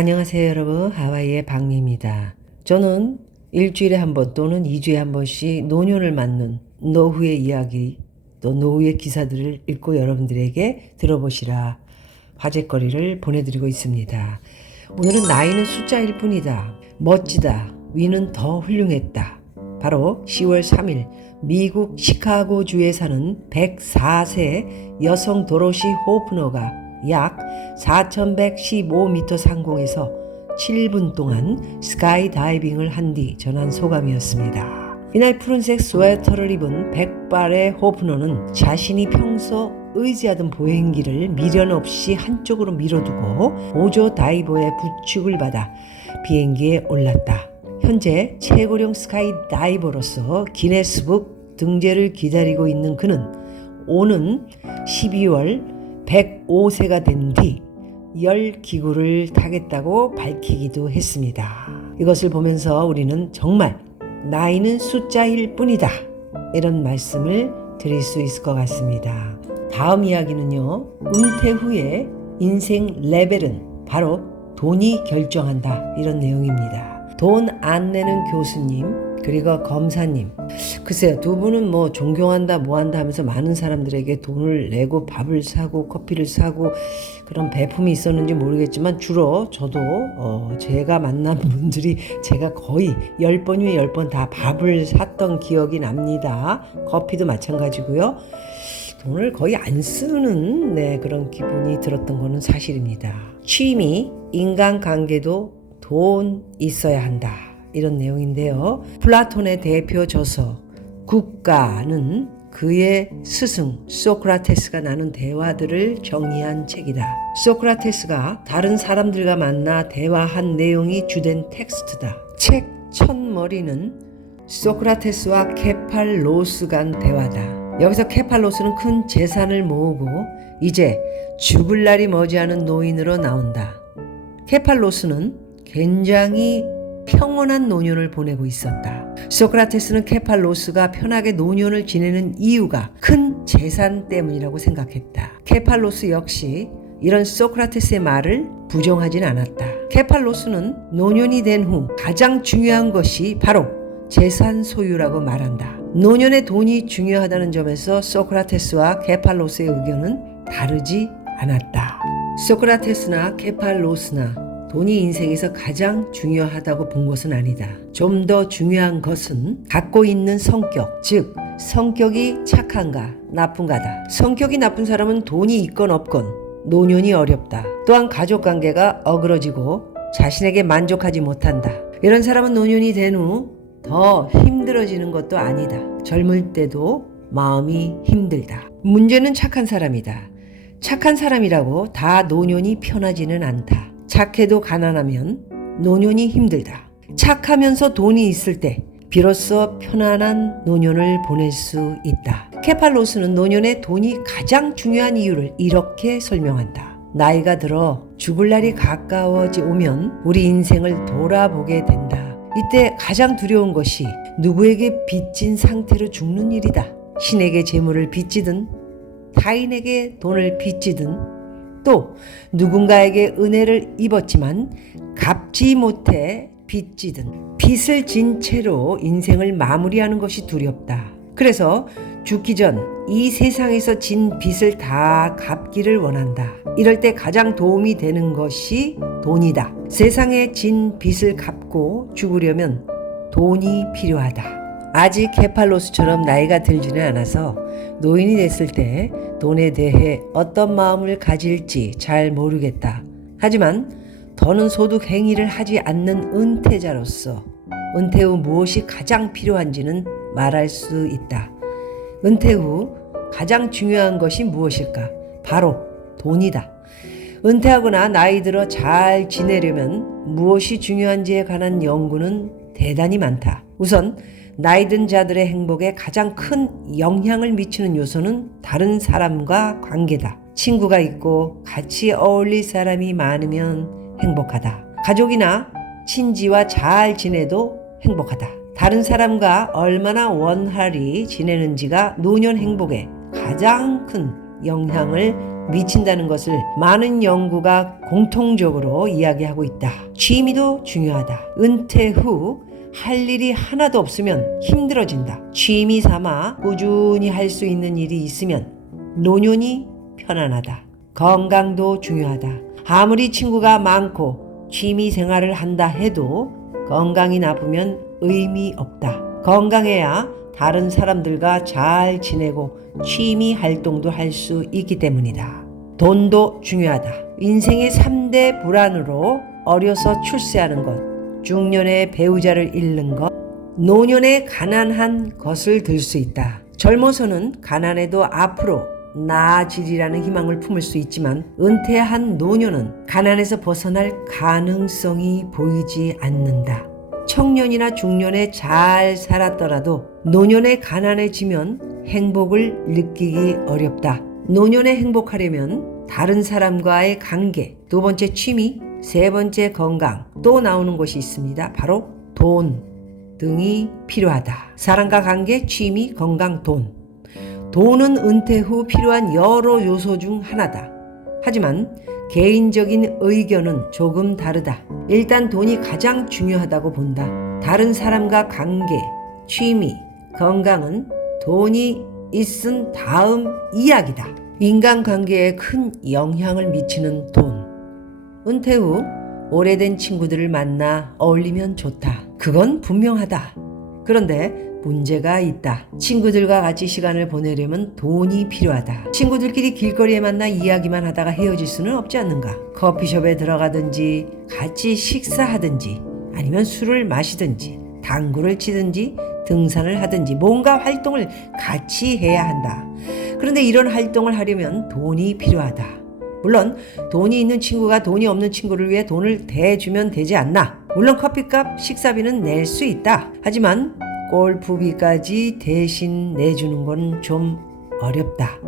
안녕하세요 여러분, 하와이의 박미입니다. 저는 일주일에 한 번 또는 2주에 한 번씩 노년을 맞는 노후의 이야기, 또 노후의 기사들을 읽고 여러분들에게 들어보시라 화제거리를 보내드리고 있습니다. 오늘은 나이는 숫자일 뿐이다, 멋지다, 위는 더 훌륭했다. 바로 10월 3일 미국 시카고주에 사는 104세 여성 도로시 호프너가 약 4115m 상공에서 7분 동안 스카이 다이빙을 한 뒤 전한 소감이었습니다. 이날 푸른색 스웨터를 입은 백발의 호프너는 자신이 평소 의지하던 보행기를 미련 없이 한쪽으로 밀어두고 보조 다이버의 부축을 받아 비행기에 올랐다. 현재 최고령 스카이 다이버로서 기네스북 등재를 기다리고 있는 그는 오는 12월 105세가 된 뒤 10기구를 타겠다고 밝히기도 했습니다. 이것을 보면서 우리는 정말 나이는 숫자일 뿐이다, 이런 말씀을 드릴 수 있을 것 같습니다. 다음 이야기는요, 은퇴 후에 인생 레벨은 바로 돈이 결정한다, 이런 내용입니다. 돈 안 내는 교수님 그리고 검사님, 글쎄요, 두 분은 뭐 존경한다 뭐한다 하면서 많은 사람들에게 돈을 내고 밥을 사고 커피를 사고 그런 배품이 있었는지 모르겠지만 주로 저도 제가 만난 분들이 제가 거의 10번이면 10번 다 밥을 샀던 기억이 납니다. 커피도 마찬가지고요. 돈을 거의 안 쓰는 그런 기분이 들었던 거는 사실입니다. 취미, 인간관계도 돈 있어야 한다, 이런 내용인데요. 플라톤의 대표 저서 국가는 그의 스승 소크라테스가 나눈 대화들을 정리한 책이다. 소크라테스가 다른 사람들과 만나 대화한 내용이 주된 텍스트다. 책 첫머리는 소크라테스와 케팔로스 간 대화다. 여기서 케팔로스는 큰 재산을 모으고 이제 죽을 날이 머지않은 노인으로 나온다. 케팔로스는 굉장히 평온한 노년을 보내고 있었다. 소크라테스는 케팔로스가 편하게 노년을 지내는 이유가 큰 재산 때문이라고 생각했다. 케팔로스 역시 이런 소크라테스의 말을 부정하진 않았다. 케팔로스는 노년이 된 후 가장 중요한 것이 바로 재산 소유라고 말한다. 노년에 돈이 중요하다는 점에서 소크라테스와 케팔로스의 의견은 다르지 않았다. 소크라테스나 케팔로스나 돈이 인생에서 가장 중요하다고 본 것은 아니다. 좀 더 중요한 것은 갖고 있는 성격, 즉 성격이 착한가 나쁜가다. 성격이 나쁜 사람은 돈이 있건 없건 노년이 어렵다. 또한 가족관계가 어그러지고 자신에게 만족하지 못한다. 이런 사람은 노년이 된 후 더 힘들어지는 것도 아니다. 젊을 때도 마음이 힘들다. 문제는 착한 사람이다. 착한 사람이라고 다 노년이 편하지는 않다. 착해도 가난하면 노년이 힘들다. 착하면서 돈이 있을 때 비로소 편안한 노년을 보낼 수 있다. 케팔로스는 노년에 돈이 가장 중요한 이유를 이렇게 설명한다. 나이가 들어 죽을 날이 가까워지 오면 우리 인생을 돌아보게 된다. 이때 가장 두려운 것이 누구에게 빚진 상태로 죽는 일이다. 신에게 재물을 빚지든 타인에게 돈을 빚지든 또 누군가에게 은혜를 입었지만 갚지 못해 빚지든 빚을 진 채로 인생을 마무리하는 것이 두렵다. 그래서 죽기 전 이 세상에서 진 빚을 다 갚기를 원한다. 이럴 때 가장 도움이 되는 것이 돈이다. 세상에 진 빚을 갚고 죽으려면 돈이 필요하다. 아직 케팔로스처럼 나이가 들지는 않아서 노인이 됐을 때 돈에 대해 어떤 마음을 가질지 잘 모르겠다. 하지만 더는 소득 행위를 하지 않는 은퇴자로서 은퇴 후 무엇이 가장 필요한지는 말할 수 있다. 은퇴 후 가장 중요한 것이 무엇일까? 바로 돈이다. 은퇴하거나 나이 들어 잘 지내려면 무엇이 중요한지에 관한 연구는 대단히 많다. 우선 나이 든 자들의 행복에 가장 큰 영향을 미치는 요소는 다른 사람과 관계다. 친구가 있고 같이 어울릴 사람이 많으면 행복하다. 가족이나 친지와 잘 지내도 행복하다. 다른 사람과 얼마나 원활히 지내는지가 노년 행복에 가장 큰 영향을 미친다는 것을 많은 연구가 공통적으로 이야기하고 있다. 취미도 중요하다. 은퇴 후 할 일이 하나도 없으면 힘들어진다. 취미 삼아 꾸준히 할 수 있는 일이 있으면 노년이 편안하다. 건강도 중요하다. 아무리 친구가 많고 취미 생활을 한다 해도 건강이 나쁘면 의미 없다. 건강해야 다른 사람들과 잘 지내고 취미 활동도 할 수 있기 때문이다. 돈도 중요하다. 인생의 3대 불안으로 어려서 출세하는 것, 중년에 배우자를 잃는 것, 노년에 가난한 것을 들 수 있다. 젊어서는 가난해도 앞으로 나아지리라는 희망을 품을 수 있지만 은퇴한 노년은 가난에서 벗어날 가능성이 보이지 않는다. 청년이나 중년에 잘 살았더라도 노년에 가난해지면 행복을 느끼기 어렵다. 노년에 행복하려면 다른 사람과의 관계, 두 번째 취미, 세 번째 건강, 또 나오는 것이 있습니다. 바로 돈 등이 필요하다. 사람과 관계, 취미, 건강, 돈. 돈은 은퇴 후 필요한 여러 요소 중 하나다. 하지만 개인적인 의견은 조금 다르다. 일단 돈이 가장 중요하다고 본다. 다른 사람과 관계, 취미, 건강은 돈이 있은 다음 이야기다. 인간관계에 큰 영향을 미치는 돈. 은퇴 후 오래된 친구들을 만나 어울리면 좋다. 그건 분명하다. 그런데 문제가 있다. 친구들과 같이 시간을 보내려면 돈이 필요하다. 친구들끼리 길거리에 만나 이야기만 하다가 헤어질 수는 없지 않는가? 커피숍에 들어가든지 같이 식사하든지 아니면 술을 마시든지 당구를 치든지 등산을 하든지 뭔가 활동을 같이 해야 한다. 그런데 이런 활동을 하려면 돈이 필요하다. 물론 돈이 있는 친구가 돈이 없는 친구를 위해 돈을 대주면 되지 않나? 물론 커피값, 식사비는 낼 수 있다. 하지만 골프비까지 대신 내주는 건 좀 어렵다.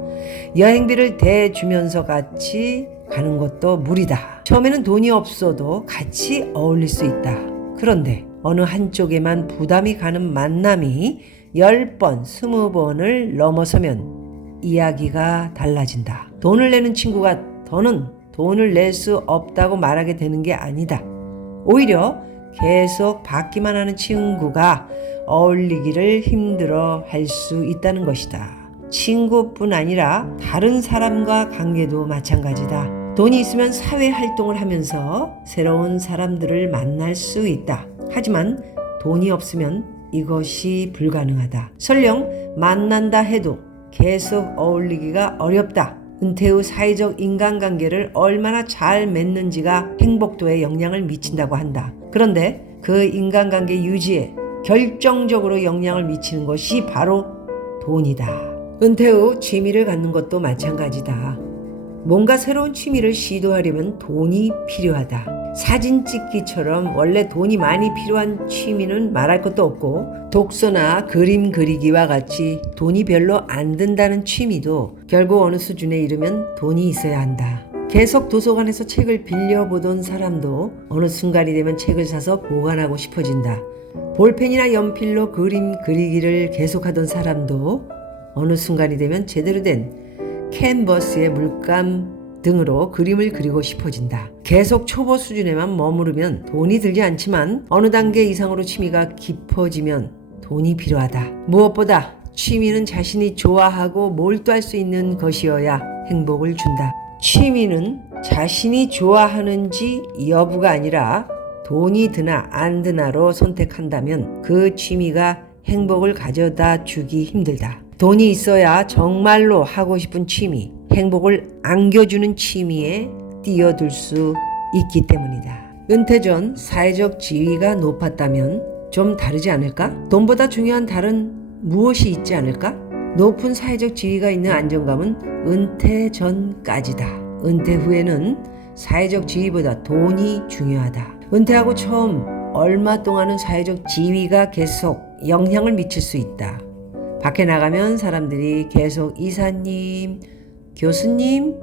여행비를 대주면서 같이 가는 것도 무리다. 처음에는 돈이 없어도 같이 어울릴 수 있다. 그런데 어느 한쪽에만 부담이 가는 만남이 10번, 20번을 넘어서면 이야기가 달라진다. 돈을 내는 친구가 더는 돈을 낼 수 없다고 말하게 되는 게 아니다. 오히려 계속 받기만 하는 친구가 어울리기를 힘들어 할 수 있다는 것이다. 친구뿐 아니라 다른 사람과 관계도 마찬가지다. 돈이 있으면 사회 활동을 하면서 새로운 사람들을 만날 수 있다. 하지만 돈이 없으면 이것이 불가능하다. 설령 만난다 해도 계속 어울리기가 어렵다. 은퇴 후 사회적 인간관계를 얼마나 잘 맺는지가 행복도에 영향을 미친다고 한다. 그런데 그 인간관계 유지에 결정적으로 영향을 미치는 것이 바로 돈이다. 은퇴 후 취미를 갖는 것도 마찬가지다. 뭔가 새로운 취미를 시도하려면 돈이 필요하다. 사진 찍기처럼 원래 돈이 많이 필요한 취미는 말할 것도 없고, 독서나 그림 그리기와 같이 돈이 별로 안 든다는 취미도 결국 어느 수준에 이르면 돈이 있어야 한다. 계속 도서관에서 책을 빌려보던 사람도 어느 순간이 되면 책을 사서 보관하고 싶어진다. 볼펜이나 연필로 그림 그리기를 계속하던 사람도 어느 순간이 되면 제대로 된 캔버스에 물감 등으로 그림을 그리고 싶어진다. 계속 초보 수준에만 머무르면 돈이 들지 않지만 어느 단계 이상으로 취미가 깊어지면 돈이 필요하다. 무엇보다 취미는 자신이 좋아하고 몰두할 수 있는 것이어야 행복을 준다. 취미는 자신이 좋아하는지 여부가 아니라 돈이 드나 안 드나로 선택한다면 그 취미가 행복을 가져다 주기 힘들다. 돈이 있어야 정말로 하고 싶은 취미, 행복을 안겨주는 취미에 뛰어들 수 있기 때문이다. 은퇴 전 사회적 지위가 높았다면 좀 다르지 않을까? 돈보다 중요한 다른 무엇이 있지 않을까? 높은 사회적 지위가 있는 안정감은 은퇴 전까지다. 은퇴 후에는 사회적 지위보다 돈이 중요하다. 은퇴하고 처음 얼마 동안은 사회적 지위가 계속 영향을 미칠 수 있다. 밖에 나가면 사람들이 계속 이사님, 교수님,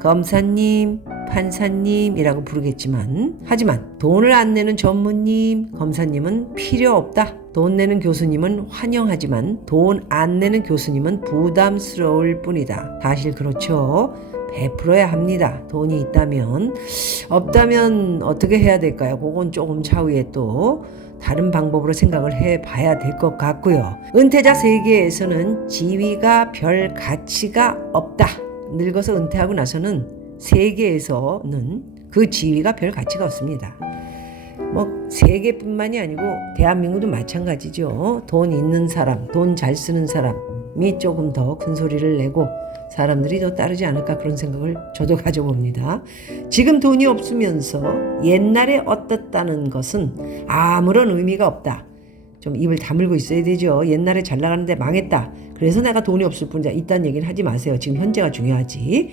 검사님, 판사님이라고 부르겠지만, 하지만 돈을 안 내는 전무님, 검사님은 필요 없다. 돈 내는 교수님은 환영하지만 돈 안 내는 교수님은 부담스러울 뿐이다. 사실 그렇죠. 베풀어야 합니다. 돈이 있다면. 없다면 어떻게 해야 될까요? 그건 조금 차후에 또 다른 방법으로 생각을 해봐야 될 것 같고요. 은퇴자 세계에서는 지위가 별 가치가 없다. 늙어서 은퇴하고 나서는 세계에서는 그 지위가 별 가치가 없습니다. 뭐 세계뿐만이 아니고 대한민국도 마찬가지죠. 돈 있는 사람, 돈 잘 쓰는 사람이 조금 더 큰 소리를 내고 사람들이 더 따르지 않을까, 그런 생각을 저도 가져봅니다. 지금 돈이 없으면서 옛날에 어떻다는 것은 아무런 의미가 없다. 좀 입을 다물고 있어야 되죠. 옛날에 잘 나가는데 망했다, 그래서 내가 돈이 없을 뿐이다, 이딴 얘기는 하지 마세요. 지금 현재가 중요하지.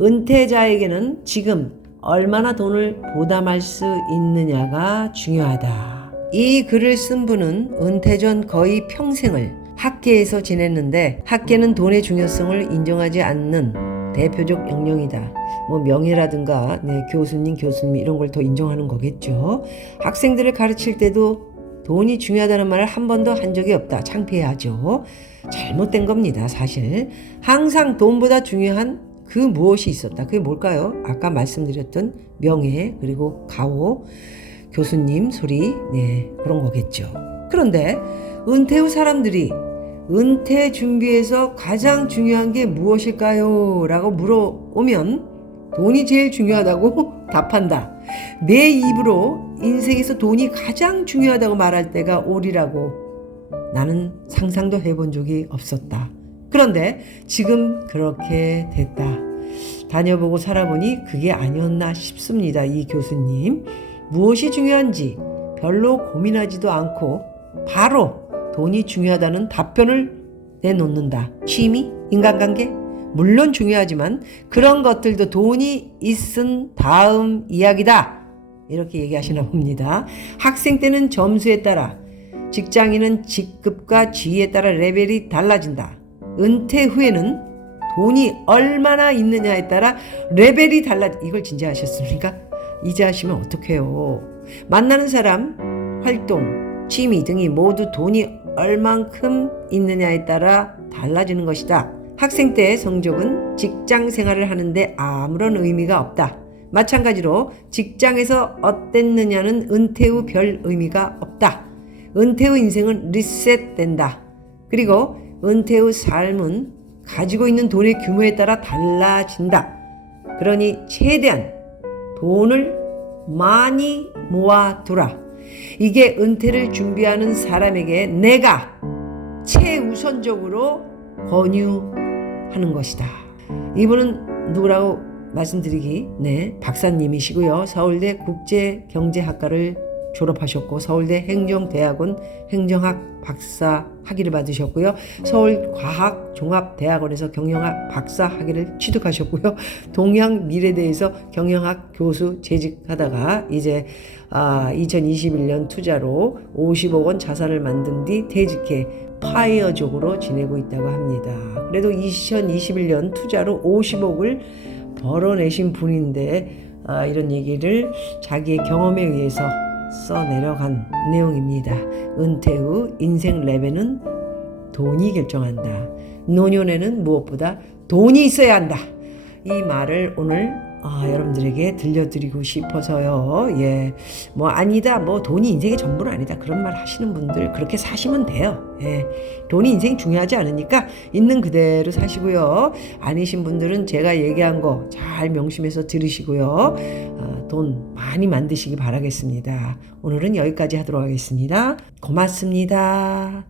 은퇴자에게는 지금 얼마나 돈을 보담할 수 있느냐가 중요하다. 이 글을 쓴 분은 은퇴 전 거의 평생을 학계에서 지냈는데, 학계는 돈의 중요성을 인정하지 않는 대표적 영역이다. 뭐 명예라든가 교수님 이런 걸 더 인정하는 거겠죠. 학생들을 가르칠 때도 돈이 중요하다는 말을 한 번도 한 적이 없다. 창피해하죠. 잘못된 겁니다. 사실 항상 돈보다 중요한 그 무엇이 있었다. 그게 뭘까요? 아까 말씀드렸던 명예, 그리고 가오, 교수님 소리, 그런 거겠죠. 그런데 은퇴 후 사람들이 은퇴 준비에서 가장 중요한 게 무엇일까요? 라고 물어오면 돈이 제일 중요하다고 답한다. 내 입으로 인생에서 돈이 가장 중요하다고 말할 때가 옳으라고 나는 상상도 해본 적이 없었다. 그런데 지금 그렇게 됐다. 다녀보고 살아보니 그게 아니었나 싶습니다. 이 교수님, 무엇이 중요한지 별로 고민하지도 않고 바로 돈이 중요하다는 답변을 내놓는다. 취미, 인간관계, 물론 중요하지만 그런 것들도 돈이 있은 다음 이야기다, 이렇게 얘기하시나 봅니다. 학생 때는 점수에 따라, 직장인은 직급과 지위에 따라 레벨이 달라진다. 은퇴 후에는 돈이 얼마나 있느냐에 따라 레벨이 이걸 진짜 하셨습니까? 이제 하시면 어떡해요. 만나는 사람, 활동, 취미 등이 모두 돈이 얼만큼 있느냐에 따라 달라지는 것이다. 학생 때의 성적은 직장 생활을 하는데 아무런 의미가 없다. 마찬가지로 직장에서 어땠느냐는 은퇴 후 별 의미가 없다. 은퇴 후 인생은 리셋된다. 그리고 은퇴 후 삶은 가지고 있는 돈의 규모에 따라 달라진다. 그러니 최대한 돈을 많이 모아두라. 이게 은퇴를 준비하는 사람에게 내가 최우선적으로 권유하는 것이다. 이분은 누구라고 말씀드리기, 박사님이시고요. 서울대 국제경제학과를 졸업하셨고 서울대 행정대학원 행정학 박사 학위를 받으셨고요. 서울과학종합대학원에서 경영학 박사 학위를 취득하셨고요. 동양미래대에서 경영학 교수 재직하다가 이제 2021년 투자로 50억 원 자산을 만든 뒤 퇴직해 파이어족으로 지내고 있다고 합니다. 그래도 2021년 투자로 50억을 벌어내신 분인데 이런 얘기를 자기의 경험에 의해서 써내려간 내용입니다. 은퇴 후 인생 레벨은 돈이 결정한다. 노년에는 무엇보다 돈이 있어야 한다. 이 말을 오늘 여러분들에게 들려드리고 싶어서요. 뭐 아니다, 뭐 돈이 인생의 전부는 아니다, 그런 말 하시는 분들 그렇게 사시면 돼요. 돈이 인생 중요하지 않으니까 있는 그대로 사시고요. 아니신 분들은 제가 얘기한 거 잘 명심해서 들으시고요. 돈 많이 만드시기 바라겠습니다. 오늘은 여기까지 하도록 하겠습니다. 고맙습니다.